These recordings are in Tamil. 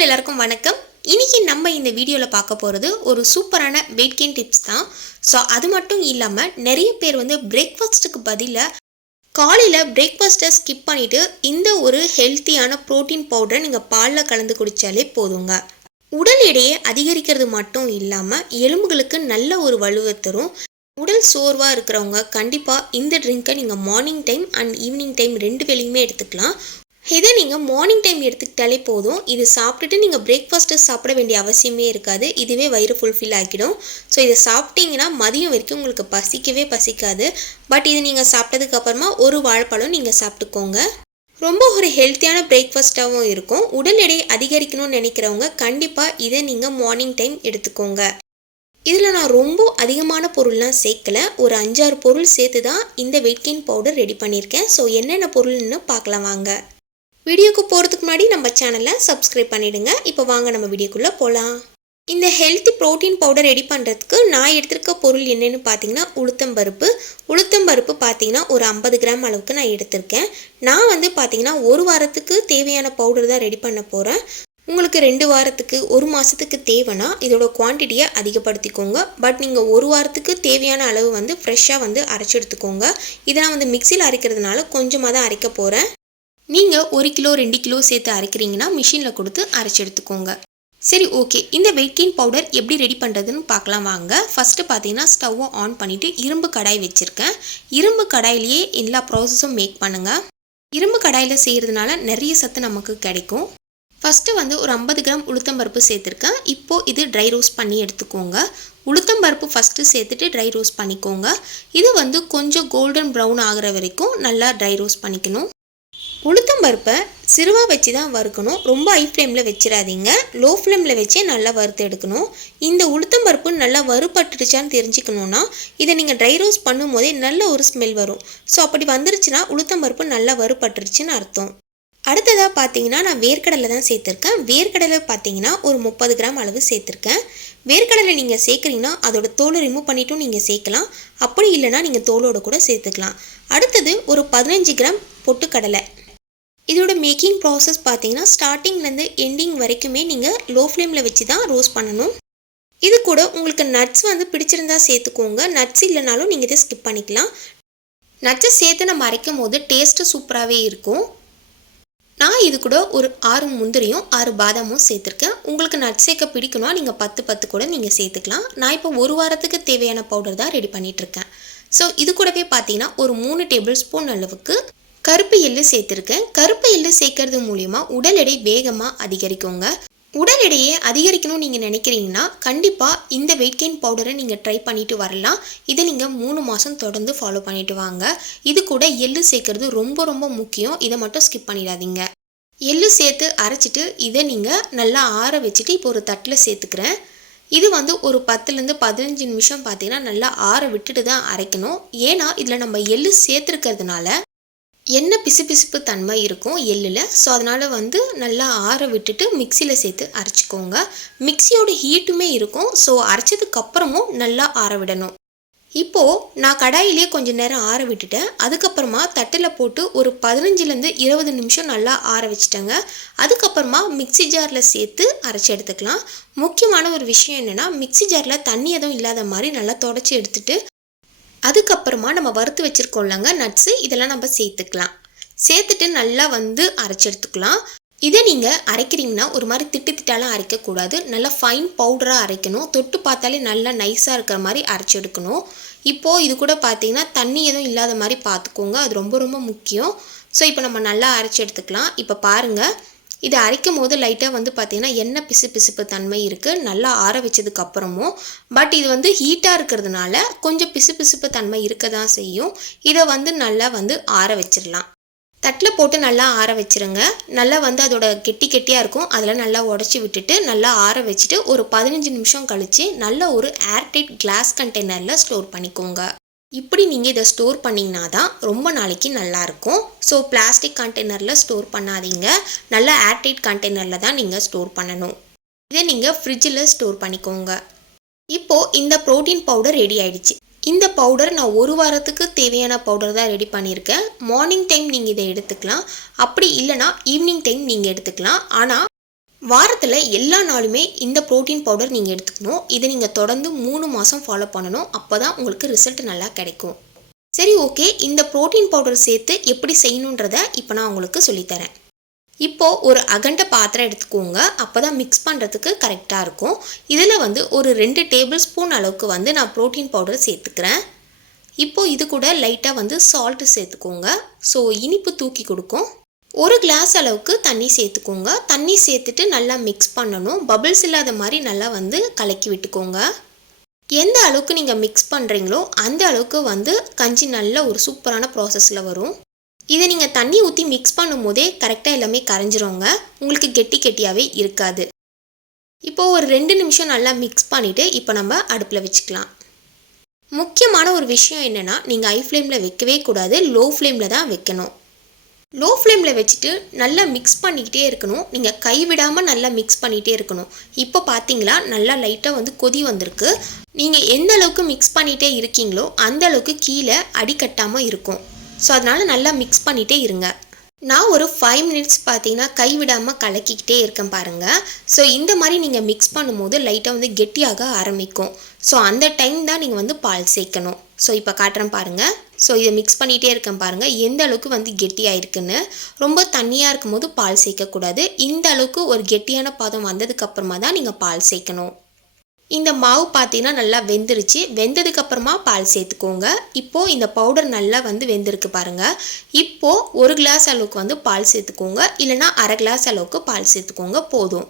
ஆல் எல்லாருக்கும் வணக்கம். இன்றைக்கி நம்ம இந்த வீடியோவில் பார்க்க போகிறது ஒரு சூப்பரான வெயிட் கெயின் டிப்ஸ் தான். ஸோ அது மட்டும் இல்லாமல் நிறைய பேர் வந்து பிரேக்ஃபாஸ்ட்டுக்கு பதிலாக காலையில் பிரேக்ஃபாஸ்ட்டை ஸ்கிப் பண்ணிவிட்டு இந்த ஒரு ஹெல்த்தியான ப்ரோட்டீன் பவுடரை நீங்கள் பாலில் கலந்து குடித்தாலே போதுங்க. உடல் எடையை அதிகரிக்கிறது மட்டும் இல்லாமல் எலும்புகளுக்கு நல்ல ஒரு வலுவை தரும். உடல் சோர்வாக இருக்கிறவங்க கண்டிப்பாக இந்த ட்ரிங்கை நீங்கள் morning time and evening time ரெண்டு வேளையுமே எடுத்துக்கலாம். இதை நீங்கள் மார்னிங் டைம் எடுத்துக்கிட்டாலே போதும். இது சாப்பிட்டுட்டு நீங்கள் பிரேக்ஃபாஸ்ட்டு சாப்பிட வேண்டிய அவசியமே இருக்காது. இதுவே வயிறு ஃபுல்ஃபில் ஆகிடும். ஸோ இதை சாப்பிட்டீங்கன்னா மதியம் வரைக்கும் உங்களுக்கு பசிக்கவே பசிக்காது. பட் இது நீங்கள் சாப்பிட்டதுக்கப்புறமா ஒரு வாழைப்பழம் நீங்கள் சாப்பிட்டுக்கோங்க. ரொம்ப ஒரு ஹெல்த்தியான பிரேக்ஃபாஸ்ட்டாகவும் இருக்கும். உடல் எடை அதிகரிக்கணும்னு நினைக்கிறவங்க கண்டிப்பாக இதை நீங்கள் மார்னிங் டைம் எடுத்துக்கோங்க. இதில் நான் ரொம்ப அதிகமான பொருள்லாம் சேர்க்கல. ஒரு அஞ்சாறு பொருள் சேர்த்து தான் இந்த வெயிட் கெயின் பவுடர் ரெடி பண்ணியிருக்கேன். ஸோ என்னென்ன பொருள்னு பார்க்கலாம் வாங்க. வீடியோக்கு போகிறதுக்கு முன்னாடி நம்ம சேனலை சப்ஸ்கிரைப் பண்ணிவிடுங்க இப்போ வாங்க நம்ம வீடியோக்குள்ளே போகலாம் இந்த ஹெல்த்தி ப்ரோட்டீன் பவுடர் ரெடி பண்ணுறதுக்கு நான் எடுத்திருக்க பொருள் என்னென்னு பார்த்தீங்கன்னா உளுத்தம்பருப்பு உளுத்தம்பருப்பு பார்த்தீங்கன்னா ஒரு ஐம்பது கிராம் அளவுக்கு நான் எடுத்திருக்கேன். நான் வந்து பார்த்தீங்கன்னா ஒரு வாரத்துக்கு தேவையான பவுடர் தான் ரெடி பண்ண போகிறேன் உங்களுக்கு ரெண்டு வாரத்துக்கு ஒரு மாதத்துக்கு தேவைன்னா இதோட குவான்டிட்டியை அதிகப்படுத்திக்கோங்க. பட் நீங்கள் ஒரு வாரத்துக்கு தேவையான அளவு வந்து ஃப்ரெஷ்ஷாக வந்து அரைச்சி எடுத்துக்கோங்க. இதை நான் வந்து மிக்சியில் அரைக்கிறதுனால கொஞ்சமாக தான் அரைக்க போகிறேன் நீங்கள் ஒரு கிலோ ரெண்டு கிலோ சேர்த்து அரைக்கிறீங்கன்னா மிஷினில் கொடுத்து அரைச்சி எடுத்துக்கோங்க. சரி ஓகே இந்த வெயிட் கெயின் பவுடர் எப்படி ரெடி பண்ணுறதுன்னு பார்க்கலாம் வாங்க. ஃபஸ்ட்டு பார்த்தீங்கன்னா ஸ்டவ்வை ஆன் பண்ணிவிட்டு இரும்பு கடாய் வச்சுருக்கேன். இரும்பு கடாயிலேயே எல்லா ப்ராசஸும் மேக் பண்ணுங்கள் இரும்பு கடாயில் செய்கிறதுனால நிறைய சத்து நமக்கு கிடைக்கும். ஃபஸ்ட்டு வந்து ஒரு ஐம்பது கிராம் உளுத்தம்பருப்பு சேர்த்துருக்கேன். இப்போது இது ட்ரை ரோஸ்ட் பண்ணி எடுத்துக்கோங்க. உளுத்தம்பருப்பு ஃபஸ்ட்டு சேர்த்துட்டு ட்ரை ரோஸ்ட் பண்ணிக்கோங்க. இது வந்து கொஞ்சம் கோல்டன் ப்ரௌன் ஆகிற வரைக்கும் நல்லா ட்ரை ரோஸ்ட் பண்ணிக்கணும். உளுத்தம் பருப்பை சிறுவாக வச்சு தான் வறுக்கணும். ரொம்ப ஹை ஃப்ளேமில் வச்சிடாதீங்க. லோ ஃப்ளேமில் வச்சே நல்லா வறுத்து எடுக்கணும். இந்த உளுத்தம் பருப்பு நல்லா வறுபட்டுருச்சான்னு தெரிஞ்சுக்கணுன்னா இதை நீங்கள் ட்ரை ரோஸ்ட் பண்ணும் போதே நல்ல ஒரு ஸ்மெல் வரும். ஸோ அப்படி வந்துருச்சுன்னா உளுத்தம் பருப்பு நல்லா வறுபட்டுருச்சுன்னு அர்த்தம். அடுத்ததாக பார்த்தீங்கன்னா நான் வேர்க்கடலை தான் சேர்த்துருக்கேன். வேர்க்கடலை பார்த்தீங்கன்னா ஒரு முப்பது கிராம் அளவு சேர்த்துருக்கேன். வேர்க்கடலை நீங்கள் சேர்க்குறீங்கன்னா அதோட தோலை ரிமூவ் பண்ணிட்டும் நீங்கள் சேர்க்கலாம். அப்படி இல்லைனா நீங்கள் தோலோட கூட சேர்த்துக்கலாம். அடுத்தது ஒரு பதினஞ்சு கிராம் பொட்டுக்கடலை. இதோட மேக்கிங் ப்ராசஸ் பார்த்தீங்கன்னா ஸ்டார்டிங்லேருந்து எண்டிங் வரைக்குமே நீங்கள் லோ ஃப்ளேமில் வச்சு தான் ரோஸ்ட் பண்ணணும். இது கூட உங்களுக்கு நட்ஸ் வந்து பிடிச்சிருந்தா சேர்த்துக்கோங்க. நட்ஸ் இல்லைனாலும் நீங்கள் இதை ஸ்கிப் பண்ணிக்கலாம். நட்ஸை சேர்த்து நம்ம அரைக்கும் போது டேஸ்ட்டு சூப்பராகவே இருக்கும். நான் இது கூட ஒரு ஆறு முந்திரியும் ஆறு பாதாமும் சேர்த்துருக்கேன். உங்களுக்கு நட் சேர்க்க பிடிக்கணும் நீங்கள் பத்து பத்து கூட நீங்கள் சேர்த்துக்கலாம். நான் இப்போ ஒரு வாரத்துக்கு தேவையான பவுடர் தான் ரெடி பண்ணிகிட்ருக்கேன் ஸோ இது கூடவே பார்த்தீங்கன்னா ஒரு மூணு டேபிள் ஸ்பூன் அளவுக்கு கருப்பு எள்ளு சேர்த்துருக்கேன் கருப்பு எள்ளு சேர்க்கறது மூலிமா உடல் எடை வேகமாக அதிகரிக்குங்க. உடல் எடையை அதிகரிக்கணும்னு நீங்கள் நினைக்கிறீங்கன்னா கண்டிப்பாக இந்த வெயிட் கெயின் பவுடரை நீங்கள் ட்ரை பண்ணிட்டு வரலாம். இதை நீங்கள் மூணு மாதம் தொடர்ந்து ஃபாலோ பண்ணிட்டு வாங்க. இது கூட எள்ளு சேர்க்கறது ரொம்ப ரொம்ப முக்கியம். இதை மட்டும் ஸ்கிப் பண்ணிடாதீங்க. எள்ளு சேர்த்து அரைச்சிட்டு இதை நீங்கள் நல்லா ஆற வச்சுட்டு இப்போ ஒரு தட்டில் சேர்த்துக்கிறேன். இது வந்து ஒரு பத்துலேருந்து பதினஞ்சு நிமிஷம் பார்த்தீங்கன்னா நல்லா ஆற விட்டுட்டு தான் அரைக்கணும். ஏன்னா இதில் நம்ம எள்ளு சேர்த்துருக்கிறதுனால எண்ணெய் பிசுபிசுப்பு தன்மை இருக்கும் எள்ளில் ஸோ அதனால் வந்து நல்லா ஆற விட்டுட்டு மிக்சியில் சேர்த்து அரைச்சிக்கோங்க. மிக்சியோட ஹீட்டுமே இருக்கும் ஸோ அரைச்சதுக்கப்புறமும் நல்லா ஆற விடணும். இப்போது நான் கடாயிலே கொஞ்சம் நேரம் ஆற விட்டுட்டேன் அதுக்கப்புறமா தட்டில் போட்டு ஒரு பதினஞ்சுலேருந்து இருபது நிமிஷம் நல்லா ஆற வச்சுட்டேங்க. அதுக்கப்புறமா மிக்சி ஜாரில் சேர்த்து அரைச்சி எடுத்துக்கலாம். முக்கியமான ஒரு விஷயம் என்னென்னா மிக்சி ஜாரில் தண்ணி எதுவும் இல்லாத மாதிரி நல்லா தொடச்சி எடுத்துட்டு அதுக்கப்புறமா நம்ம வறுத்து வச்சுருக்கோம்லங்க நட்ஸு இதெல்லாம் நம்ம சேர்த்துக்கலாம். சேர்த்துட்டு நல்லா வந்து அரைச்சி எடுத்துக்கலாம். இதை நீங்கள் அரைக்கிறீங்கன்னா ஒரு மாதிரி திட்டு திட்டாலாம் அரைக்கக்கூடாது. நல்லா ஃபைன் பவுடராக அரைக்கணும். தொட்டு பார்த்தாலே நல்லா நைஸாக இருக்கிற மாதிரி அரைச்சி எடுக்கணும். இப்போது இது கூட பார்த்தீங்கன்னா தண்ணி எதுவும் இல்லாத மாதிரி பார்த்துக்கோங்க. அது ரொம்ப ரொம்ப முக்கியம். ஸோ இப்போ நம்ம நல்லா அரைச்சி எடுத்துக்கலாம். இப்போ பாருங்கள் இதை அரைக்கும் போது லைட்டாக வந்து பார்த்திங்கன்னா எண்ணெய் பிசு பிசுப்பு தன்மை இருக்குது நல்லா ஆற வச்சதுக்கு அப்புறமும் பட் இது வந்து ஹீட்டாக இருக்கிறதுனால கொஞ்சம் பிசு பிசுப்பு தன்மை இருக்க தான் செய்யும். இதை வந்து நல்லா வந்து ஆற வச்சிடலாம். தட்டில் போட்டு நல்லா ஆற வச்சிருங்க. நல்லா வந்து அதோட கெட்டி கெட்டியாக இருக்கும். அதில் நல்லா உடச்சி விட்டுட்டு நல்லா ஆற வச்சுட்டு ஒரு பதினஞ்சு நிமிஷம் கழித்து நல்ல ஒரு ஏர்டைட் கிளாஸ் கண்டெய்னரில் ஸ்டோர் பண்ணிக்கோங்க. இப்படி நீங்கள் இதை ஸ்டோர் பண்ணிங்கன்னா தான் ரொம்ப நாளைக்கு நல்லாயிருக்கும். ஸோ பிளாஸ்டிக் கண்டெய்னரில் ஸ்டோர் பண்ணாதீங்க. நல்லா ஏர்டைட் கண்டெய்னரில் தான் நீங்கள் ஸ்டோர் பண்ணணும். இதை நீங்கள் ஃப்ரிட்ஜில் ஸ்டோர் பண்ணிக்கோங்க. இப்போது இந்த ப்ரோட்டீன் பவுடர் ரெடி ஆயிடுச்சு. இந்த பவுடர் நான் ஒரு வாரத்துக்கு தேவையான பவுடர் தான் ரெடி பண்ணியிருக்கேன். மார்னிங் டைம் நீங்கள் இதை எடுத்துக்கலாம். அப்படி இல்லைனா ஈவினிங் டைம் நீங்கள் எடுத்துக்கலாம். ஆனால் வாரத்தில் எல்லா நாளுமே இந்த ப்ரோட்டீன் பவுடர் நீங்கள் எடுத்துக்கணும். இதை நீங்கள் தொடர்ந்து மூணு மாதம் ஃபாலோ பண்ணணும். அப்போ தான் உங்களுக்கு ரிசல்ட் நல்லா கிடைக்கும். சரி ஓகே இந்த ப்ரோட்டீன் பவுடர் சேர்த்து எப்படி செய்யணுன்றத இப்போ நான் உங்களுக்கு சொல்லித்தரேன். இப்போது ஒரு அகண்ட பாத்திரம் எடுத்துக்கோங்க. அப்போ தான் மிக்ஸ் பண்ணுறதுக்கு கரெக்டாக இருக்கும். இதில் வந்து ஒரு ரெண்டு டேபிள் ஸ்பூன் அளவுக்கு வந்து நான் ப்ரோட்டீன் பவுடர் சேர்த்துக்கிறேன். இப்போது இது கூட லைட்டாக வந்து சால்ட்டு சேர்த்துக்கோங்க. ஸோ இனிப்பு தூக்கி கொடுக்கும். ஒரு கிளாஸ் அளவுக்கு தண்ணி சேர்த்துக்கோங்க. தண்ணி சேர்த்துட்டு நல்லா மிக்ஸ் பண்ணணும். பபிள்ஸ் இல்லாத மாதிரி நல்லா வந்து கலக்கி விட்டுக்கோங்க. எந்த அளவுக்கு நீங்கள் மிக்ஸ் பண்ணுறீங்களோ அந்த அளவுக்கு வந்து கஞ்சி நல்ல ஒரு சூப்பரான ப்ராசஸில் வரும். இதை நீங்கள் தண்ணி ஊற்றி மிக்ஸ் பண்ணும்போதே கரெக்டாக எல்லாமே கரைஞ்சிருங்க. உங்களுக்கு கெட்டி கெட்டியாகவே இருக்காது. இப்போது ஒரு ரெண்டு நிமிஷம் நல்லா மிக்ஸ் பண்ணிவிட்டு இப்போ நம்ம அடுப்பில் வச்சுக்கலாம். முக்கியமான ஒரு விஷயம் என்னென்னா நீங்கள் ஐ ஃப்ளேமில் வைக்கவே கூடாது. லோ ஃப்ளேமில் தான் வைக்கணும். லோ ஃப்ளேமில் வச்சுட்டு நல்லா மிக்ஸ் பண்ணிக்கிட்டே இருக்கணும். நீங்கள் கைவிடாமல் நல்லா மிக்ஸ் பண்ணிகிட்டே இருக்கணும். இப்போ பார்த்தீங்களா நல்லா லைட்டாக வந்து கொதி வந்திருக்கு. நீங்கள் எந்த அளவுக்கு மிக்ஸ் பண்ணிகிட்டே இருக்கீங்களோ அந்த அளவுக்கு கீழே அடிக்கட்டாமல் இருக்கும். ஸோ அதனால் நல்லா மிக்ஸ் பண்ணிகிட்டே இருங்க. நான் ஒரு ஃபைவ் மினிட்ஸ் பார்த்தீங்கன்னா கைவிடாமல் கலக்கிக்கிட்டே இருக்கேன் பாருங்கள் ஸோ இந்த மாதிரி நீங்கள் மிக்ஸ் பண்ணும்போது லைட்டாக வந்து கெட்டியாக ஆரம்பிக்கும். ஸோ அந்த டைம் தான் நீங்கள் வந்து பால் சேர்க்கணும். ஸோ இப்போ காட்டுறேன் பாருங்கள் ஸோ இதை மிக்ஸ் பண்ணிகிட்டே இருக்கேன் பாருங்கள் எந்த அளவுக்கு வந்து கெட்டியாக இருக்குன்னு. ரொம்ப தண்ணியாக இருக்கும்போது பால் சேர்க்கக்கூடாது. இந்த அளவுக்கு ஒரு கெட்டியான பாதம் வந்ததுக்கப்புறமா தான் நீங்கள் பால் சேர்க்கணும். இந்த மாவு பார்த்தீங்கன்னா நல்லா வெந்துருச்சு. வெந்ததுக்கப்புறமா பால் சேர்த்துக்கோங்க. இப்போது இந்த பவுடர் நல்லா வந்து வெந்திருக்கு பாருங்கள் இப்போது ஒரு கிளாஸ் அளவுக்கு வந்து பால் சேர்த்துக்கோங்க. இல்லைனா அரை கிளாஸ் அளவுக்கு பால் சேர்த்துக்கோங்க. போதும்.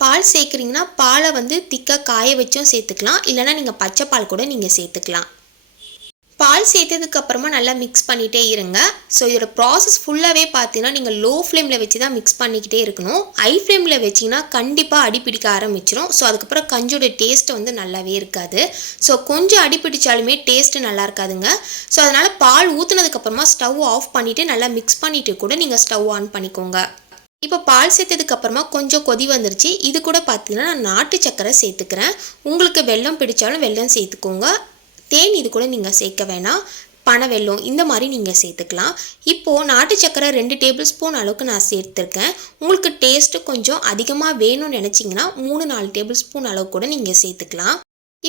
பால் சேர்க்குறீங்கன்னா பாலை வந்து திக்காக காய வச்சும் சேர்த்துக்கலாம். இல்லைனா நீங்கள் பச்சை பால் கூட நீங்கள் சேர்த்துக்கலாம். பால் சேர்த்ததுக்கு அப்புறமா நல்லா மிக்ஸ் பண்ணிகிட்டே இருங்க. ஸோ இதோட ப்ராசஸ் ஃபுல்லாகவே பார்த்தீங்கன்னா நீங்கள் லோ ஃப்ளேமில் வச்சு தான் மிக்ஸ் பண்ணிக்கிட்டே இருக்கணும். ஹை ஃப்ளேமில் வச்சிங்கன்னா கண்டிப்பாக அடிப்பிடிக்க ஆரம்பிச்சிடும் ஸோ அதுக்கப்புறம் கஞ்சோட டேஸ்ட் வந்து நல்லாவே இருக்காது. ஸோ கொஞ்சம் அடிப்பிடிச்சாலுமே டேஸ்ட்டு நல்லா இருக்காதுங்க. ஸோ அதனால் பால் ஊற்றுனதுக்கப்புறமா ஸ்டவ் ஆஃப் பண்ணிவிட்டு நல்லா மிக்ஸ் பண்ணிவிட்டு கூட நீங்கள் ஸ்டவ் ஆன் பண்ணிக்கோங்க. இப்போ பால் சேர்த்ததுக்கு அப்புறமா கொஞ்சம் கொதி வந்துருச்சு. இது கூட பார்த்தீங்கன்னா நான் நாட்டு சக்கரை சேர்த்துக்கிறேன். உங்களுக்கு வெல்லம் பிடிச்சாலும் வெல்லம் சேர்த்துக்கோங்க. தேன் இது கூட நீங்கள் சேர்க்க வேணாம். பனை வெல்லம் இந்த மாதிரி நீங்கள் சேர்த்துக்கலாம். இப்போது நாட்டு சக்கரை ரெண்டு டேபிள் ஸ்பூன் அளவுக்கு நான் சேர்த்துருக்கேன். உங்களுக்கு டேஸ்ட்டு கொஞ்சம் அதிகமாக வேணும்னு நினச்சிங்கன்னா மூணு நாலு டேபிள் ஸ்பூன் அளவு கூட நீங்கள் சேர்த்துக்கலாம்.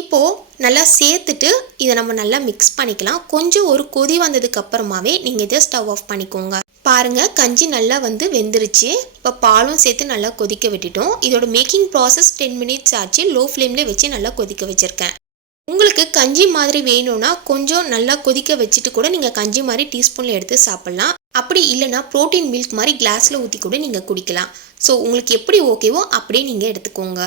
இப்போது நல்லா சேர்த்துட்டு இதை நம்ம நல்லா மிக்ஸ் பண்ணிக்கலாம். கொஞ்சம் ஒரு கொதி வந்ததுக்கு அப்புறமாவே நீங்கள் இதை ஸ்டவ் ஆஃப் பண்ணிக்கோங்க. பாருங்கள் கஞ்சி நல்லா வந்து வெந்துருச்சு. இப்போ பாலும் சேர்த்து நல்லா கொதிக்க விட்டுட்டோம். இதோட மேக்கிங் ப்ராசஸ் டென் மினிட்ஸ் ஆச்சு. லோ ஃப்ளேம்லேயே வச்சு நல்லா கொதிக்க வச்சுருக்கேன். உங்களுக்கு கஞ்சி மாதிரி வேணும்னா கொஞ்சம் நல்லா கொதிக்க வச்சுட்டு கூட நீங்கள் கஞ்சி மாதிரி டீஸ்பூனில் எடுத்து சாப்பிட்லாம். அப்படி இல்லைனா ப்ரோட்டீன் மில்க் மாதிரி கிளாஸில் ஊற்றி கூட நீங்கள் குடிக்கலாம். ஸோ உங்களுக்கு எப்படி ஓகேவோ அப்படியே நீங்கள் எடுத்துக்கோங்க.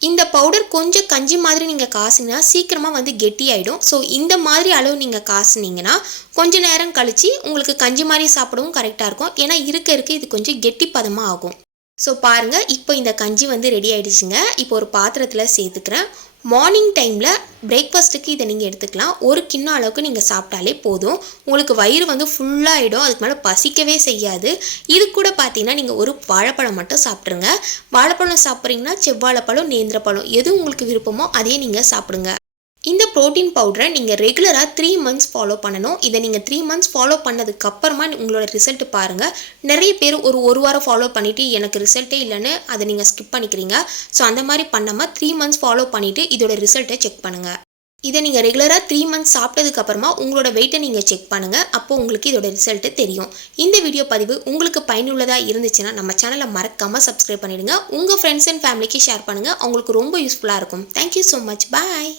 இந்த பவுடர் கொஞ்சம் கஞ்சி மாதிரி நீங்கள் காசுனா சீக்கிரமாக வந்து கெட்டி ஆகிடும் ஸோ இந்த மாதிரி அளவு நீங்கள் காசுனீங்கன்னா கொஞ்சம் நேரம் கழித்து உங்களுக்கு கஞ்சி மாதிரி சாப்பிடவும் கரெக்டாக இருக்கும். ஏன்னா இருக்க இருக்க இது கொஞ்சம் கெட்டி பதமாக ஆகும். ஸோ பாருங்கள் இப்போ இந்த கஞ்சி வந்து ரெடி ஆகிடுச்சுங்க இப்போ ஒரு பாத்திரத்தில் சேர்த்துக்கிறேன். மார்னிங் டைமில் பிரேக்ஃபாஸ்ட்டுக்கு இதை நீங்கள் எடுத்துக்கலாம். ஒரு கிண்ண அளவுக்கு நீங்கள் சாப்பிட்டாலே போதும். உங்களுக்கு வயிறு வந்து ஃபுல்லாகிடும் அதுக்கு மேலே பசிக்கவே செய்யாது. இது கூட பார்த்தீங்கன்னா நீங்கள் ஒரு வாழைப்பழம் மட்டும் சாப்பிட்ருங்க வாழைப்பழம் சாப்பிட்றீங்கன்னா செவ்வாழைப்பழம் நேந்திரப்பழம் எது உங்களுக்கு விருப்பமோ அதையே நீங்கள் சாப்பிடுங்க. ப்ரோட்டீன் பவுடரை நீங்கள் ரெகுலராக த்ரீ மந்த்ஸ் ஃபாலோ பண்ணணும். இதை நீங்கள் த்ரீ மந்த்ஸ் ஃபாலோ பண்ணதுக்கப்புறமா உங்களோட ரிசல்ட் பாருங்கள் நிறைய பேர் ஒரு ஒரு வாரம் ஃபாலோ பண்ணிவிட்டு எனக்கு ரிசல்ட்டே இல்லைன்னு அதை நீங்கள் ஸ்கிப் பண்ணிக்கிறீங்க. ஸோ அந்த மாதிரி பண்ணாமல் த்ரீ மந்த்ஸ் ஃபாலோ பண்ணிவிட்டு இதோட ரிசல்ட்டை செக் பண்ணுங்கள் இதை நீங்கள் ரெகுலராக த்ரீ மந்த்ஸ் சாப்பிட்டதுக்கப்புறமா உங்களோட வெயிட்டை நீங்கள் செக் பண்ணுங்கள் அப்போது உங்களுக்கு இதோட ரிசல்ட்டு தெரியும். இந்த வீடியோ பதிவு உங்களுக்கு பயனுள்ளதாக இருந்துச்சுன்னா நம்ம சேனலை மறக்காமல் சப்ஸ்கிரைப் பண்ணிவிடுங்க உங்கள் ஃப்ரெண்ட்ஸ் அண்ட் ஃபேமிலிக்கு ஷேர் பண்ணுங்கள் அவங்களுக்கு ரொம்ப யூஸ்ஃபுல்லாக இருக்கும். Thank you so much bye